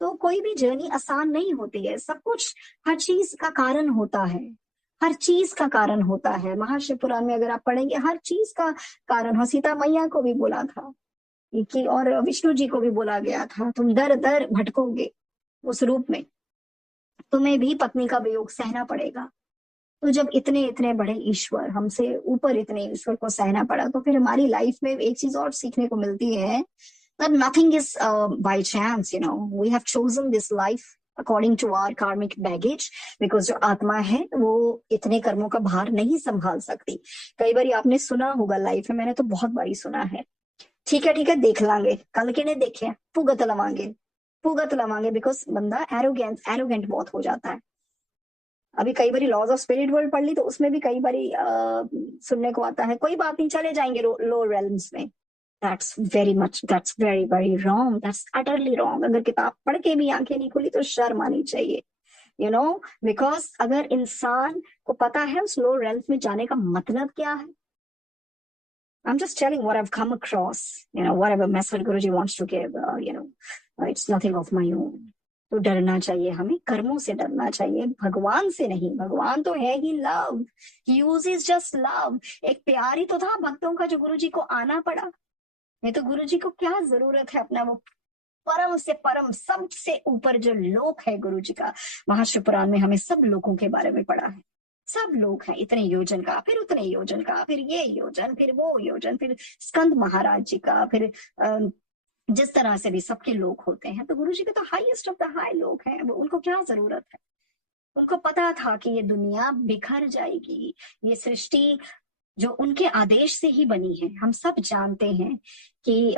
तो कोई भी जर्नी आसान नहीं होती है। सब कुछ, हर चीज का कारण होता है, हर चीज का कारण होता है। महाशिव पुराण में अगर आप पढ़ेंगे, हर चीज का कारण हो। सीता मैया को भी बोला था कि, और विष्णु जी को भी बोला गया था, तुम दर दर भटकोगे उस रूप में, तुम्हें भी पत्नी का वियोग सहना पड़ेगा। तो जब इतने इतने बड़े ईश्वर, हमसे ऊपर इतने ईश्वर को सहना पड़ा, तो फिर हमारी लाइफ में एक चीज और सीखने को मिलती है, that nothing is by chance, you know, we have chosen this life according to our karmic baggage, because जो आत्मा है वो इतने कर्मों का भार नहीं संभाल सकती। कई बार आपने सुना होगा लाइफ में, मैंने तो बहुत बारी सुना है, ठीक है देख लांगे, कल के नहीं देखे, पुगत लवांगे, बिकॉज बंदा एरोगेंट बहुत हो जाता है। अभी कई बारी लॉज ऑफ स्पिरिट वर्ल्ड पढ़ ली, तो उसमें भी कई बारी सुनने को आता है, कोई बात नहीं, चले जाएंगे लोअर रेल्म्स में। that's very very wrong, that's utterly wrong। अगर किताब पढ़ के भी आंखें नहीं खुली तो शर्म आनी चाहिए, you know, because अगर इंसान को पता है उस लोअर रेल्म्स में जाने का मतलब क्या है, I'm just telling what I've come across, you know, whatever message Guruji wants to give, you know, it's nothing of my own। तो डरना चाहिए, हमें कर्मों से डरना चाहिए, भगवान से नहीं। भगवान तो है ही love, he uses just love. एक प्यार ही तो था भक्तों का जो गुरुजी को आना पड़ा। नहीं तो गुरुजी को क्या जरूरत है अपना वो परम से परम, सबसे ऊपर जो लोक है गुरुजी का। महाशिव पुराण में हमें सब लोगों के बारे में पढ़ा है। सब लोग हैं, इतने योजन का, फिर उतने योजन का, फिर ये योजन, फिर वो योजन, फिर स्कंद महाराज जी का, फिर जिस तरह से भी सबके लोग होते हैं। तो गुरु जी के तो हाईएस्ट ऑफ द हाई लोग हैं, उनको क्या जरूरत है। उनको पता था कि ये दुनिया बिखर जाएगी, ये सृष्टि जो उनके आदेश से ही बनी है। हम सब जानते हैं कि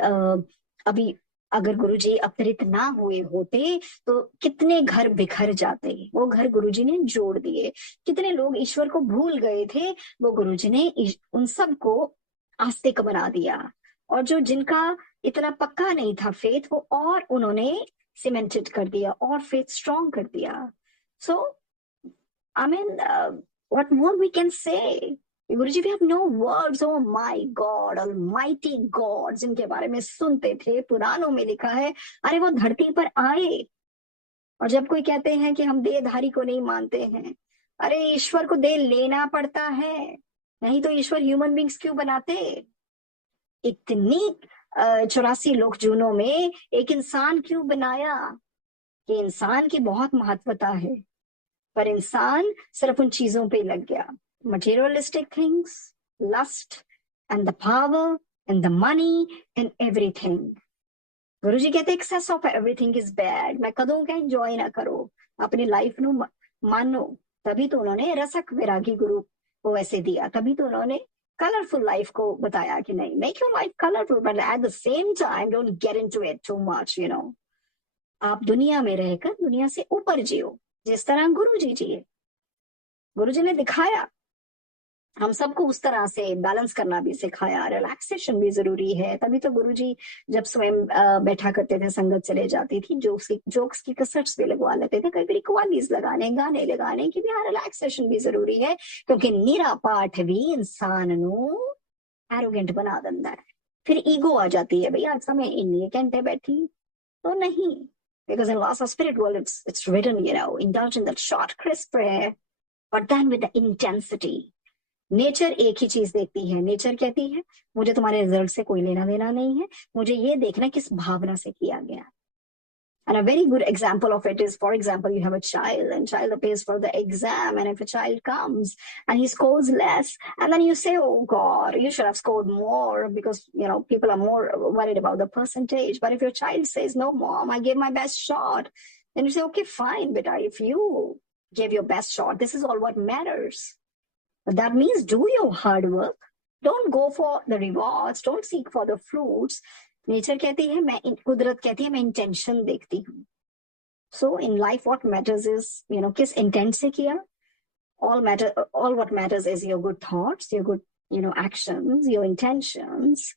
अभी अगर गुरुजी अवतरित ना हुए होते तो कितने घर बिखर जाते। वो घर गुरुजी ने जोड़ दिए। कितने लोग ईश्वर को भूल गए थे, वो गुरुजी ने उन सबको आस्तिक बना दिया। और जो जिनका इतना पक्का नहीं था फेथ, वो और उन्होंने सीमेंटेड कर दिया और फेथ स्ट्रॉन्ग कर दिया। So I mean what more we can say. Guruji, we have no words. Oh my God, almighty God, जिनके बारे में सुनते थे, पुराणों में लिखा है, अरे वो धरती पर आए। और जब कोई कहते हैं कि हम देहधारी को नहीं मानते हैं, अरे ईश्वर को देह लेना पड़ता है, नहीं तो ईश्वर ह्यूमन बींग्स क्यों बनाते। इतनी 84 लोक जूनों में एक इंसान क्यों बनाया, कि इंसान की बहुत महत्वता है। पर इंसान सिर्फ उन चीजों पे लग गया, materialistic things, lust and the power and the money and everything। Guruji कहते excess of everything is bad. मैं कदों का एंजॉय ना करो, अपनी लाइफ नु मानो। तभी तो उन्होंने रसक वैरागी गुरु को ऐसे दिया, तभी तो उन्होंने कलरफुल लाइफ को बताया कि नहीं, make your life colourful but at the same time don't get into it too much, you know. आप दुनिया में रहकर दुनिया से ऊपर जियो, जिस तरह गुरुजी जिए। गुरुजी ने दिखाया, हम सबको उस तरह से बैलेंस करना भी सिखाया। रिलैक्सेशन भी जरूरी है। तभी तो गुरुजी जब स्वयं बैठा करते थे, संगत चले जाती थी, जोक्स की कसट्स भी लगवा लेते थे, कई कवालीज लगाने, गाने लगाने की भी। हाँ, रिलैक्सेशन भी जरूरी है, क्योंकि निरा पाठ भी इंसान नु एरोगेंट बना देता है। फिर ईगो आ जाती है, भाई आज समय इन्नी घंटे बैठी तो नहीं। Because in loss of spirit world, it's written, you know, indulge in that short, crisp prayer, but then with the intensity। Nature एक ही चीज देखती है। नेचर कहती है, मुझे तुम्हारे रिजल्ट से कोई लेना देना नहीं है, मुझे ये देखना किस भावना से किया गया। And a very good example of it is, for example, you have a child and child appears for the exam, and if a child comes and he scores less, and then you say, oh God, you should have scored more, because, you know, people are more worried about the percentage. But if your child says, no mom, I gave my best shot, then you say, okay, fine, beta, if you gave your best shot, this is all what matters। But that means do your hard work. Don't go for the rewards. Don't seek for the fruits। Nature कहती है, कुदरत कहती है, मैं intention देखती हूँ। So in life what matters is, you know, किस intent से किया। all what matters is your good thoughts, your good, you know, actions, your intentions।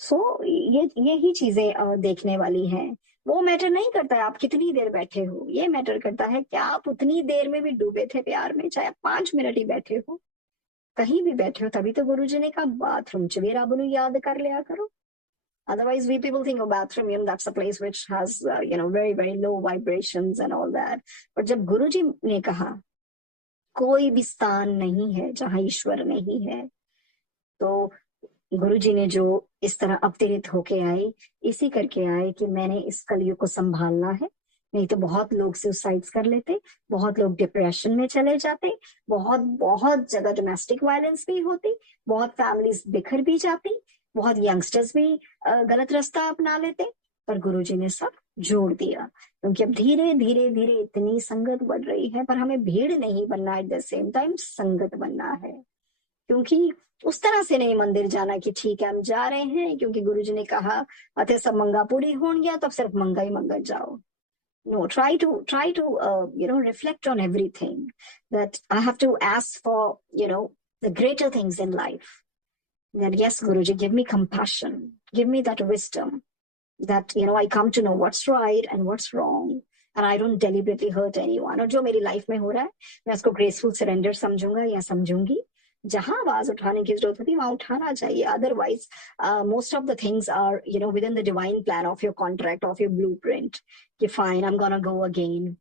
सो ये ही चीजें देखने वाली हैं। वो मैटर नहीं करता है आप कितनी देर बैठे हो, ये मैटर करता है क्या आप उतनी देर में भी डूबे थे प्यार में, चाहे आप 5 मिनट ही बैठे हो, कहीं भी बैठे हो। तभी तो गुरुजी ने कहा, बाथरूम च भी रब नू याद कर लिया करो। Otherwise, we people think of bathroom, that's a place which has, very, very low vibrations and all that. But जब गुरुजी ने कहा, कोई भी स्थान नहीं है जहां ईश्वर नहीं है, तो गुरुजी ने जो इस तरह अवतरित होके आए, इसी करके आए कि मैंने इस कलयुग को संभालना है। नहीं तो बहुत लोग सुसाइड्स कर लेते, बहुत लोग डिप्रेशन में चले जाते, बहुत बहुत जगह डोमेस्टिक वायलेंस भी होती, बहुत फैमिलीज बिखर भी जाती, बहुत यंगस्टर्स भी गलत रास्ता अपना लेते। पर गुरुजी ने सब जोड़ दिया, क्योंकि अब धीरे धीरे धीरे इतनी संगत बढ़ रही है, पर हमें भीड़ नहीं बनना, एट द सेम टाइम संगत बनना है। क्योंकि उस तरह से नहीं मंदिर जाना कि ठीक है हम जा रहे हैं क्योंकि गुरुजी ने कहा अतः सब मंगा पूरी हो गया, तब सिर्फ मंगा ही मंगत जाओ। No, try to reflect on everything, that I have to ask for the greater things in life. That yes, Guruji, give me compassion, give me that wisdom, that I come to know what's right and what's wrong, and I don't deliberately hurt anyone. और जो मेरी life में हो रहा है मैं उसको graceful surrender समझूंगा या समझूंगी। जहां आवाज उठाने की जरूरत होती है वहां उठाना चाहिए। Otherwise most of the things are within the divine plan of your contract, of your blueprint, कि fine I am gonna go again.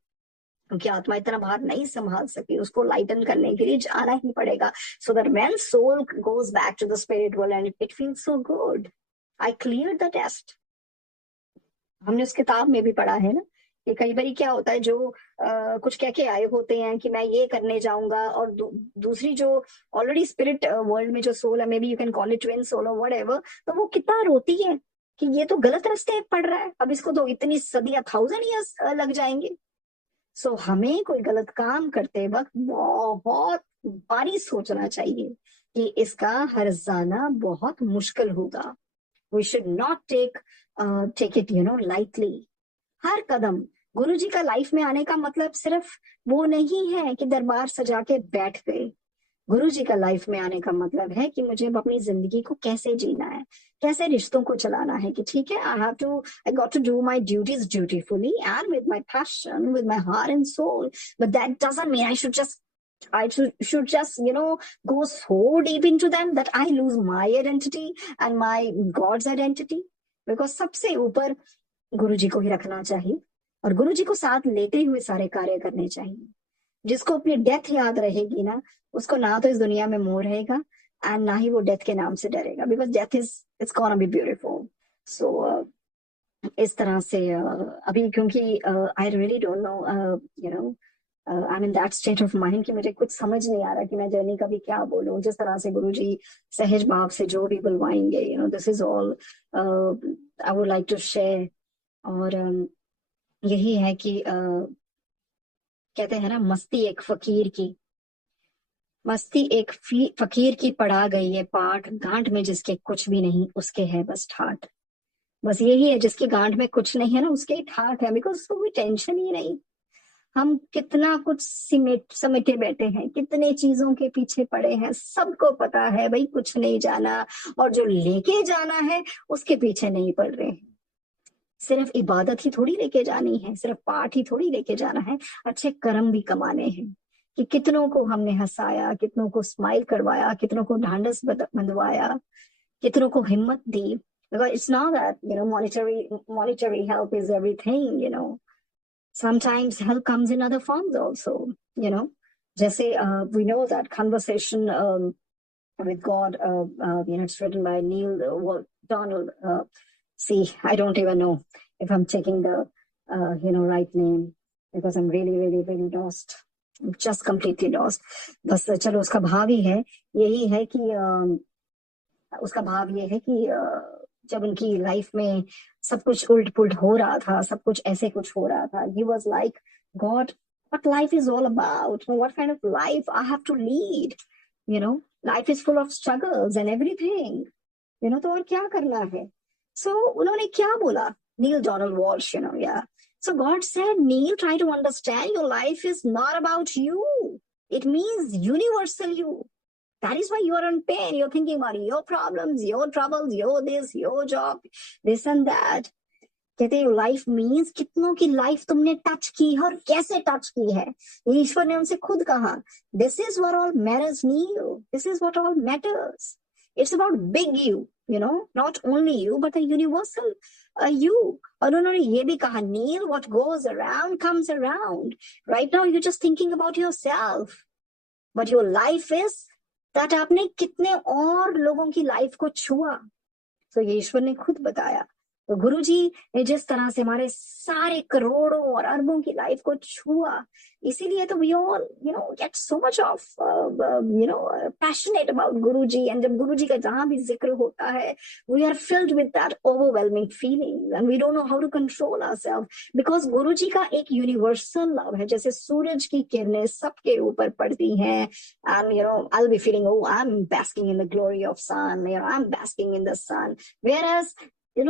क्योंकि आत्मा इतना भार नहीं संभाल सकी, उसको लाइटन करने के लिए जाना ही पड़ेगा, so that when soul goes back to the spirit world and it feels so good. I cleared the test. हमने उस किताब में भी पढ़ा है ना कि कई बार क्या होता है, जो कुछ कह के आए होते हैं कि मैं ये करने जाऊंगा, और दूसरी जो ऑलरेडी स्पिरिट वर्ल्ड में जो सोल है, maybe you can call it twin soul और व्हाटएवर, तो वो कितना रोती है कि ये तो गलत रास्ते पड़ रहा है, अब इसको तो इतनी सदियां 1000 ईयर्स लग जाएंगे। सो हमें कोई गलत काम करते वक्त बहुत बारी सोचना चाहिए कि इसका हर्जाना बहुत मुश्किल होगा। We should not take it lightly. हर कदम गुरुजी का लाइफ में आने का मतलब सिर्फ वो नहीं है कि दरबार सजा के बैठ गए। गुरुजी का लाइफ में आने का मतलब है कि मुझे अपनी जिंदगी को कैसे जीना है, कैसे रिश्तों को चलाना है, कि ठीक है I got to do my duties dutifully and with my passion, with my heart and soul, but that doesn't mean I should just, go so deep into them that I lose my identity and my God's identity. Because सबसे ऊपर गुरुजी को ही रखना चाहिए, और गुरुजी को साथ लेते हुए सारे कार्य करने चाहिए। जिसको अपनी डेथ याद रहेगी ना, उसको ना तो इस दुनिया में मोह रहेगा एंड ना ही वो डेथ के नाम से डरेगा, because death it's gonna be beautiful. So इस तरह से अभी क्योंकि I really don't know, I mean that state of mind कि मुझे कुछ समझ नहीं आ रहा कि मैं जर्नी का भी क्या बोलूं। जिस तरह से गुरुजी सहज भाव से जो भी बुलवाएंगे, this is all I would like to share. और यही है कि कहते हैं ना, मस्ती एक फकीर की पढ़ा गई है पाठ, गांठ में जिसके कुछ भी नहीं उसके है बस ठाठ। बस यही है, जिसकी गांठ में कुछ नहीं है ना उसके ही ठाठ है, बिकॉज उसको कोई टेंशन ही नहीं। हम कितना कुछ समेटे बैठे हैं, कितने चीजों के पीछे पड़े हैं, सबको पता है भाई कुछ नहीं जाना, और जो लेके जाना है उसके पीछे नहीं पड़ रहे हैं। सिर्फ इबादत ही थोड़ी लेके जानी है, सिर्फ पाठ ही थोड़ी लेके जाना है, अच्छे कर्म भी कमाने हैं। कि कितनों को हमने हंसाया, कितनों को स्माइल करवाया, कितनों को ढांढस बंधवाया, कितनों को हिम्मत दी। Because it's not that monetary help is everything. Sometimes help comes in other forms also. जैसे we know that conversation with God, it's written by Neil Donald. See, I don't even know if I'm taking the right name, because I'm really, really, really lost. I'm just completely lost. बस चलो, उसका भाव ही है यही है कि उसका भाव ये है कि जब उनकी लाइफ में सब कुछ उल्ट पुल्ट हो रहा था, सब कुछ ऐसे कुछ हो रहा था, he was like, God, what life is all about? What kind of life I have to lead? Life is full of struggles and everything. तो और क्या करना है? So उन्होंने क्या बोला? Neil Donald Walsh, yeah. So God said, Neil, try to understand your life is not about you. It means universal you. That is why you are in pain. You're thinking about your problems, your troubles, your this, your job, this and that. कहते हैं life means कितनों की life तुमने touch की है और कैसे touch की है। ईश्वर ने उनसे खुद कहा, this is what all matters Neel, this is what all matters. It's about big you, not only you, but a universal you. और उन्होंने ये भी कहा, Neil, what goes around comes around. Right now you're just thinking about yourself, but your life is that आपने कितने और लोगों की लाइफ को छुआ। तो ये ईश्वर ने खुद बताया। तो गुरुजी ने जिस तरह से हमारे सारे करोड़ों और अरबों की लाइफ को छुआ, इसीलिए तो we all get so much of passionate about Guruji. And जब गुरुजी का जहां भी जिक्र होता है, we are filled with that overwhelming feeling and we don't know how to control ourselves, because Guruji का एक यूनिवर्सल लव है। जैसे सूरज की किरणें सबके ऊपर पड़ती हैं, and I'll be feeling, oh, I'm basking in the glory of sun, I'm basking in the sun, whereas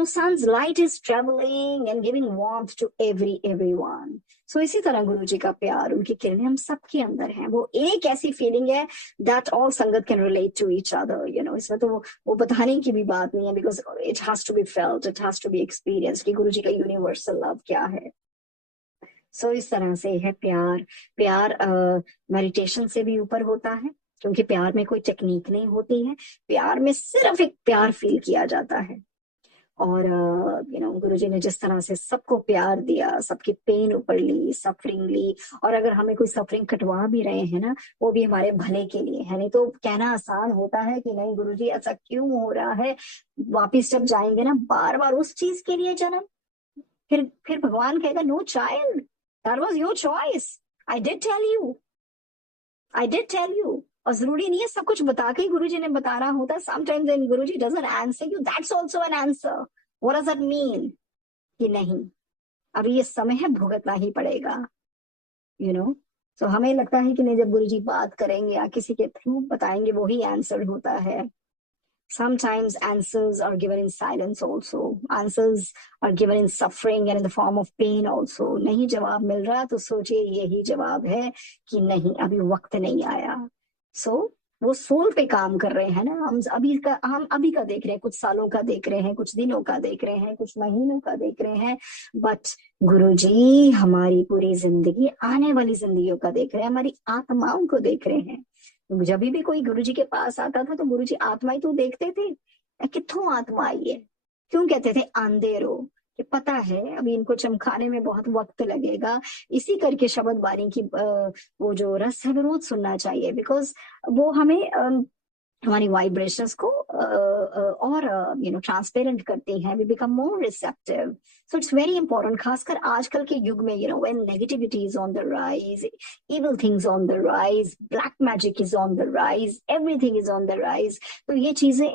sun's light is traveling and giving warmth to everyone. So इसी तरह गुरु जी का प्यार, उनकी किरणें हम सबके अंदर हैं। वो एक ऐसी फीलिंग है that all संगत can relate to each other, इसमें तो वो बताने की भी बात नहीं है, because it has to be felt, it has to be experienced कि गुरु जी का यूनिवर्सल लव क्या है। सो इस तरह से है प्यार। प्यार मेडिटेशन से भी ऊपर होता है, क्योंकि प्यार में कोई टेक्निक नहीं होती है, प्यार में सिर्फ एक प्यार फील किया जाता है। और गुरुजी ने जिस तरह से सबको प्यार दिया, सबकी पेन ऊपर ली, सफरिंग ली, और अगर हमें कोई सफरिंग कटवा भी रहे हैं ना, वो भी हमारे भले के लिए है। नहीं तो कहना आसान होता है कि नहीं गुरुजी ऐसा क्यों हो रहा है, वापिस जब जाएंगे ना बार बार उस चीज के लिए जन्म, फिर भगवान कहेगा, no child, that was your choice, I did tell you. और जरूरी नहीं है सब कुछ बता के ही गुरुजी ने बताना होता है। Sometimes when Guruji doesn't answer you, that's also an answer. What does that mean? कि नहीं, अभी ये समय है, भुगतना ही पड़ेगा, तो हमें लगता है कि नहीं, जब गुरुजी बात करेंगे या किसी के थ्रू बताएंगे वही आंसर होता है। Sometimes answers are given in silence also. Answers are given in suffering and in the form of pain also. नहीं जवाब मिल रहा तो सोचिए यही जवाब है कि नहीं, अभी वक्त नहीं आया। वो सोल पे काम कर रहे हैं ना। हम अभी का देख रहे हैं, कुछ सालों का देख रहे हैं, कुछ दिनों का देख रहे हैं, कुछ महीनों का देख रहे हैं, बट गुरुजी हमारी पूरी जिंदगी, आने वाली जिंदगियों का देख रहे हैं, हमारी आत्माओं को देख रहे हैं। जब भी कोई गुरुजी के पास आता था तो गुरुजी आत्मा ही तो देखते थे। कित्थों आत्मा आई है? क्यों कहते थे आंधे रहो, कि पता है अभी इनको चमकाने में बहुत वक्त लगेगा, इसी करके शब्द बानी की वो जो रस है वो रोज सुनना चाहिए, बिकॉज वो हमें हमारी वाइब्रेशंस को और ट्रांसपेरेंट करती हैं। We become more receptive, so it's very important, खासकर आजकल के युग में, when negativity is on the rise, evil things on the rise, black magic is on the rise, everything is on the rise. तो ये चीजें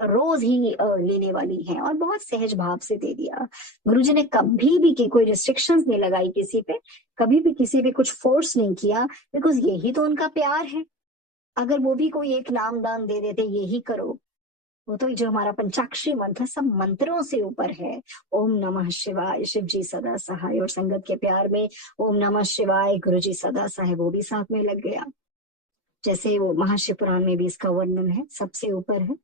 रोज ही लेने वाली हैं, और बहुत सहज भाव से दे दिया। गुरुजी ने कभी भी की कोई रिस्ट्रिक्शंस नहीं लगाई किसी पे, कभी भी किसी पे कुछ फोर्स नहीं किया, बिकॉज यही तो उनका प्यार है। अगर वो भी कोई एक नाम दान दे देते, यही करो, वो तो जो हमारा पंचाक्षरी मंत्र सब मंत्रों से ऊपर है। ओम नमः शिवाय, शिव जी सदा सहाय, और संगत के प्यार में ओम नमः शिवाय, गुरु जी सदा सहाय, वो भी साथ में लग गया। जैसे वो महाशिव पुराण में भी इसका वर्णन है, सबसे ऊपर है।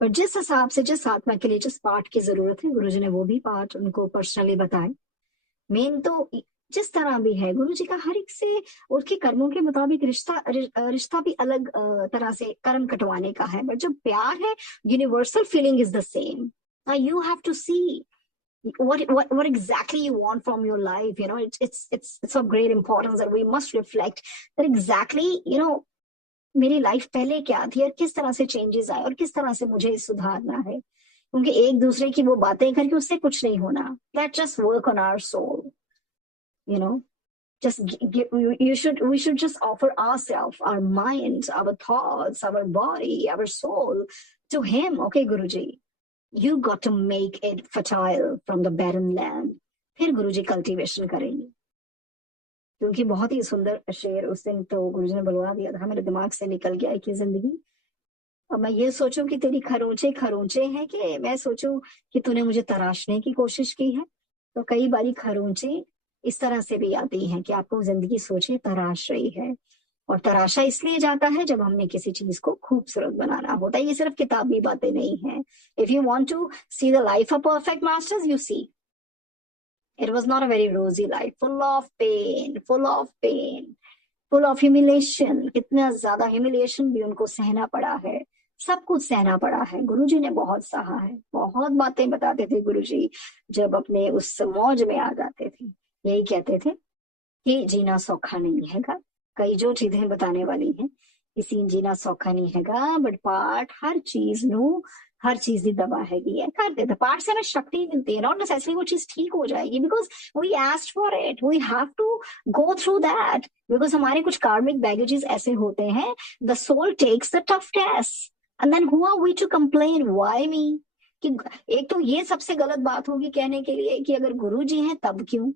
पर जिस हिसाब से, जिस आत्मा के लिए जिस पाठ की जरूरत है, गुरुजी ने वो भी पाठ उनको पर्सनली बताए। मेन तो जिस तरह भी है, गुरु जी का हर एक से उसके कर्मों के मुताबिक रिश्ता भी अलग तरह से कर्म कटवाने का है, बट जो प्यार है, universal feeling is the same. You have to see what exactly you want from your life. It's of great importance that we must reflect that exactly मेरी लाइफ पहले क्या थी और किस तरह से चेंजेस आए और किस तरह से मुझे सुधारना है, क्योंकि एक दूसरे की वो बातें करके उससे कुछ नहीं होना। That just work on our soul. Just we should just offer ourselves, our minds, our thoughts, our body, our soul to him. Okay, Guruji, you got to make it fertile from the barren land. फिर गुरुजी cultivation करेंगे। क्योंकि बहुत ही सुंदर शेर उस दिन तो गुरुजी ने बुलवा दिया था, मेरे दिमाग से निकल गया कि जिंदगी, अब मैं ये सोचूं कि तेरी खरोंचे खरोंचे हैं, कि मैं सोचूं कि तूने मुझे तराशने की कोशिश की है। तो कई बारी खरोंचे इस तरह से भी आती हैं कि आपको जिंदगी सोचे तराश रही है, और तराशा इसलिए जाता है जब हमने किसी चीज को खूबसूरत बनाना होता है। ये सिर्फ किताबी बातें नहीं है। If you want to see the life of perfect masters, you see it was not a very rosy life, full of pain, full of humiliation. कितना ज्यादा ह्यूमिलेशन भी उनको सहना पड़ा है, सब कुछ सहना पड़ा है। गुरुजी ने बहुत सहा है, बहुत बातें बताते थे गुरुजी। जब अपने उस मौज में आ जाते थे, यही कहते थे कि जीना सौखा नहीं हैगा। कई जो चीजें बताने वाली हैं, किसी जीना सौखा नहीं हैगा, बट पाठ हर चीज नु, हर चीज की दवा हैगी है। कर देते पाठ से हमें शक्ति मिलती है, नॉट नेसेसरी वो चीज ठीक हो जाएगी, because we asked for it, we have to go through that, because हमारे कुछ कार्मिक बैगेजेस ऐसे होते हैं। The soul takes the tough test and then who are we to complain why me. कि एक तो ये सबसे गलत बात होगी कहने के लिए कि अगर गुरु जी हैं तब क्यों।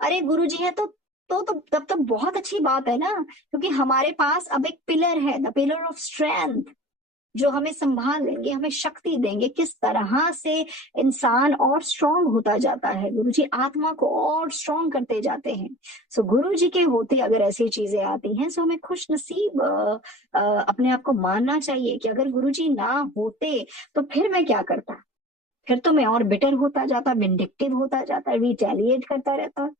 अरे गुरु जी है तो तब तक बहुत अच्छी बात है ना, क्योंकि हमारे पास अब एक पिलर है, द पिलर ऑफ स्ट्रेंथ, जो हमें संभाल लेंगे, हमें शक्ति देंगे। किस तरह से इंसान और स्ट्रांग होता जाता है, गुरु जी आत्मा को और स्ट्रांग करते जाते हैं। सो गुरु जी के होते अगर ऐसी चीजें आती हैं, सो हमें खुश नसीब अपने आप को मानना चाहिए कि अगर गुरु जी ना होते तो फिर मैं क्या करता। फिर तो मैं और बिटर होता जाता, विंडिक्टिव होता जाता, रिटेलिएट करता रहता।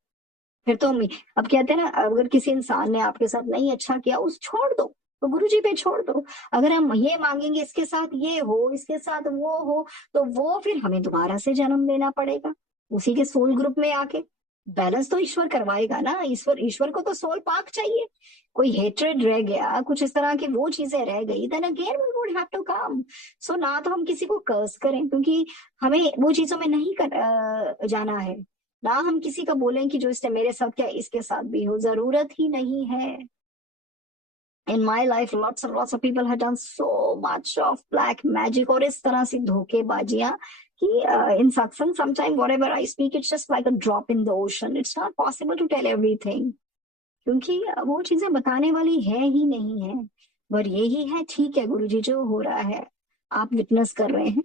फिर तो अब कहते हैं ना, अगर किसी इंसान ने आपके साथ नहीं अच्छा किया, उस छोड़ दो, तो गुरु जी पे छोड़ दो। अगर हम ये मांगेंगे इसके साथ ये हो, इसके साथ वो हो, तो वो फिर हमें दोबारा से जन्म लेना पड़ेगा उसी के सोल ग्रुप में आके। बैलेंस तो ईश्वर करवाएगा ना, ईश्वर ईश्वर को तो सोल पाक चाहिए। कोई हेट्रेड रह गया, कुछ इस तरह की वो चीजें रह गई, then again we would have to come. So ना तो हम किसी को कर्स करें, क्योंकि हमें वो चीजों में नहीं जाना है। ना हम किसी का बोलें कि जो इसने मेरे साथ किया इसके साथ भी हो, जरूरत ही नहीं है। In my life lots and lots of people have done so much of black magic और इस तरह से धोखेबाजियां कि in satsang sometime whatever I speak it's just like a drop in the ocean, it's not possible to tell everything, क्योंकि वो चीजें बताने वाली है ही नहीं है। पर यही है, ठीक है गुरुजी जो हो रहा है आप विटनेस कर रहे हैं,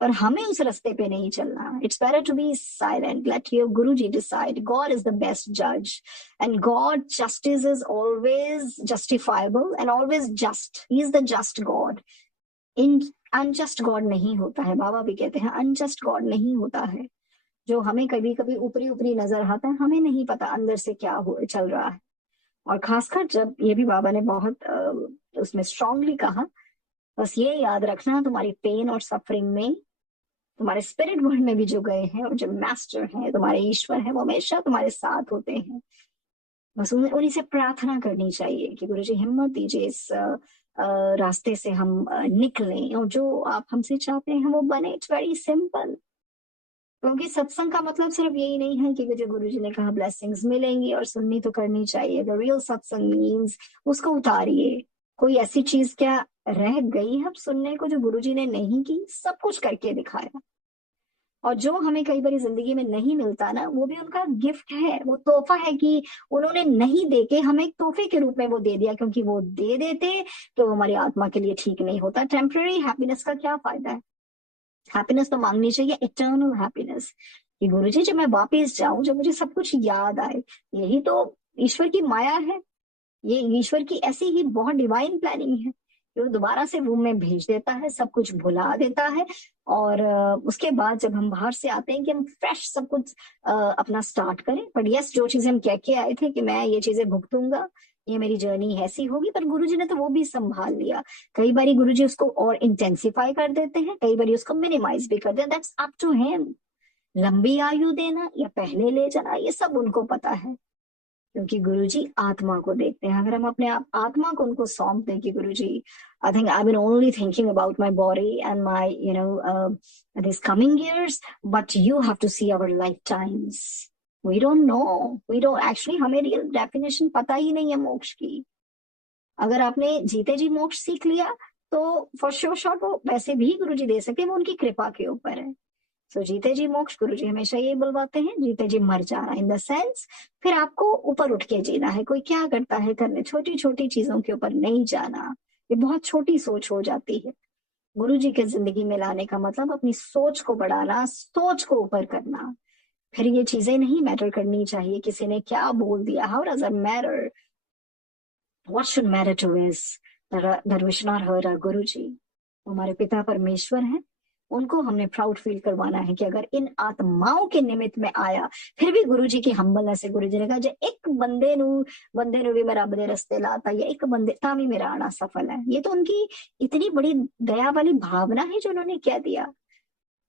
पर हमें उस रास्ते पे नहीं चलना। It's better to be silent, let your guru ji decide. God is the best जज and God justice is always justifiable and always just, he is the just God. In unjust God नहीं होता है, बाबा भी कहते हैं अनजस्ट गॉड नहीं होता है। जो हमें कभी कभी ऊपरी ऊपरी नजर आता है, हमें नहीं पता अंदर से क्या हो चल रहा है। और खासकर जब ये भी बाबा ने बहुत उसमें स्ट्रांगली कहा, बस ये याद रखना तुम्हारी पेन और सफरिंग में तुम्हारे स्पिरिट वर्ल्ड में भी जो गए हैं और जो मास्टर हैं तुम्हारे ईश्वर हैं, वो हमेशा तुम्हारे साथ होते हैं। बस उन्हीं से प्रार्थना करनी चाहिए कि गुरुजी हिम्मत दीजिए, इस रास्ते से हम निकलें और जो आप हमसे चाहते हैं वो बने। इट्स वेरी सिंपल, क्योंकि सत्संग का मतलब सिर्फ यही नहीं है कि जो गुरुजी ने कहा ब्लेसिंग्स मिलेंगी और सुननी तो करनी चाहिए। द रियल सत्संग मीन्स उसको उतारिए। कोई ऐसी चीज क्या रह गई है अब सुनने को जो गुरुजी ने नहीं की? सब कुछ करके दिखाया। और जो हमें कई बार जिंदगी में नहीं मिलता ना, वो भी उनका गिफ्ट है, वो तोहफा है कि उन्होंने नहीं दे के हमें एक तोहफे के रूप में वो दे दिया, क्योंकि वो दे देते तो हमारी आत्मा के लिए ठीक नहीं होता। टेम्पररी हैप्पीनेस का क्या फायदा है? हैप्पीनेस तो मांगनी चाहिए, इटर्नल हैप्पीनेस, कि गुरुजी जब मैं वापिस जाऊं, जब मुझे सब कुछ याद आए। यही तो ईश्वर की माया है, ये ईश्वर की ऐसी ही बहुत डिवाइन प्लानिंग है कि वो दोबारा से रूम में भेज देता है, सब कुछ भुला देता है। और उसके बाद जब हम बाहर से आते हैं कि हम फ्रेश सब कुछ अपना स्टार्ट करें। बट यस, जो चीजें हम कह के आए थे कि मैं ये चीजें भुगतूंगा, ये मेरी जर्नी ऐसी होगी, पर गुरुजी ने तो वो भी संभाल लिया। कई बार गुरुजी उसको और इंटेंसिफाई कर देते हैं, कई बार उसको मिनिमाइज भी कर देते हैं। That's up to him. लंबी आयु देना या पहले ले जाना, ये सब उनको पता है, क्योंकि गुरुजी आत्मा को देखते हैं। अगर हम अपने आप आत्मा को उनको सौंप दें कि Guruji, I think I been only thinking about my body and my this coming years, but you have to see our life times. We don't know, we don't actually, हमें रियल डेफिनेशन पता ही नहीं है मोक्ष की। अगर आपने जीते जी मोक्ष सीख लिया तो फॉर श्योर शॉर्ट वो वैसे भी गुरुजी दे सकते हैं, वो उनकी कृपा के ऊपर है। सो जीते जी मोक्ष, गुरुजी हमेशा ये बुलवाते हैं, जीते जी मर जाना इन द सेंस फिर आपको ऊपर उठ के जीना है। कोई क्या करता है करने, छोटी छोटी चीजों के ऊपर नहीं जाना, ये बहुत छोटी सोच हो जाती है। गुरुजी के जिंदगी में लाने का मतलब अपनी सोच को बढ़ाना, सोच को ऊपर करना। फिर ये चीजें नहीं मैटर करनी चाहिए किसी ने क्या बोल दिया, how does it matter. What should matter to is that we should not hurt our Guruji. हमारे पिता परमेश्वर हैं, उनको हमने प्राउड फील करवाना है कि अगर इन आत्माओं के निमित्त में आया, फिर भी गुरु जी की हम्बलनेस से गुरु जी ने कहा जे एक बंदे नु भी मेरा बदे रस्ते लाता, या एक बंदे ता भी मेरा आना सफल है। ये तो उनकी इतनी बड़ी दया वाली भावना है जो उन्होंने कह दिया।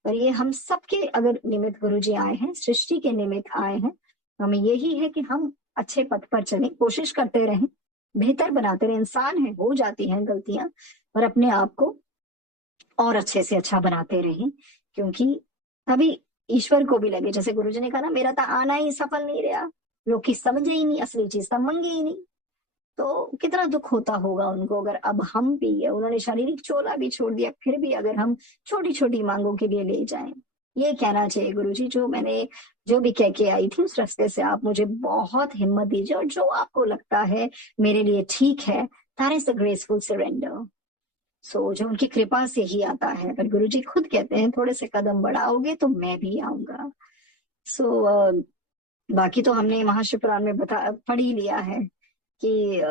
पर ये हम सबके अगर निमित्त गुरु जी आए हैं, सृष्टि के निमित्त आए हैं, तो हमें यही है कि हम अच्छे पथ पर चलें, कोशिश करते रहें, बेहतर बनाते रहें। इंसान है, हो जाती हैं गलतियां, पर अपने आप को और अच्छे से अच्छा बनाते रहें, क्योंकि तभी ईश्वर को भी लगे, जैसे गुरु जी ने कहा ना, मेरा तो आना ही सफल नहीं रहा, लोग की समझे ही नहीं, असली चीज तो मंगे ही नहीं। तो कितना दुख होता होगा उनको, अगर अब हम भी है, उन्होंने शारीरिक चोला भी छोड़ दिया, फिर भी अगर हम छोटी छोटी मांगों के लिए ले जाएं। ये कहना चाहिए गुरु जी, जो मैंने जो भी कह के आई थी उस रास्ते से आप मुझे बहुत हिम्मत दीजिए, और जो आपको लगता है मेरे लिए ठीक है, that is the graceful surrender. So जो उनकी कृपा से ही आता है, पर गुरु जी खुद कहते हैं थोड़े से कदम बढ़ाओगे तो मैं भी आऊंगा। सो बाकी तो हमने महाशिवपुराण में बता पढ़ ही लिया है कि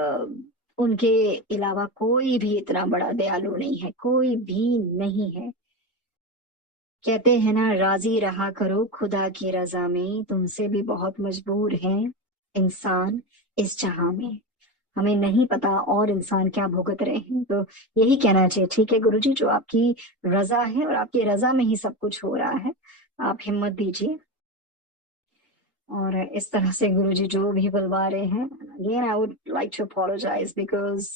उनके अलावा कोई भी इतना बड़ा दयालु नहीं है, कोई भी नहीं है। कहते हैं ना, राजी रहा करो खुदा की रजा में, तुमसे भी बहुत मजबूर है इंसान इस जहां में। हमें नहीं पता और इंसान क्या भुगत रहे हैं, तो यही कहना चाहिए, ठीक है गुरुजी, जो आपकी रजा है और आपकी रजा में ही सब कुछ हो रहा है, आप हिम्मत दीजिए। और इस तरह से गुरुजी जो भी बुलवा रहे हैं, again I would like to apologize because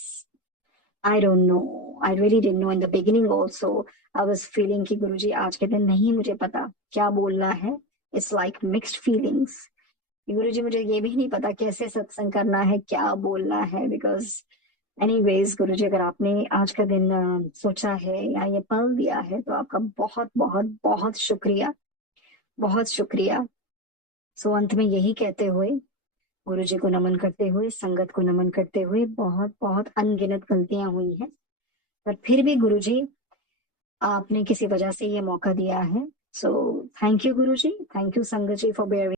I don't know, I really didn't know in the beginning also. I was feeling कि गुरुजी आज के दिन नहीं मुझे पता क्या बोलना है, इट्स लाइक मिक्स्ड फीलिंग्स। गुरु जी मुझे ये भी नहीं पता कैसे सत्संग करना है, क्या बोलना है, बिकॉज एनीवेज गुरु जी, अगर आपने आज का दिन सोचा है या ये पल दिया है, तो आपका बहुत बहुत बहुत शुक्रिया, बहुत शुक्रिया। सो अंत में यही कहते हुए, गुरु जी को नमन करते हुए, संगत को नमन करते हुए, बहुत बहुत अनगिनत गलतियां हुई हैं, पर फिर भी गुरु जी आपने किसी वजह से ये मौका दिया है। So thank you Guru ji, thank you संगत जी फॉर बेयरिंग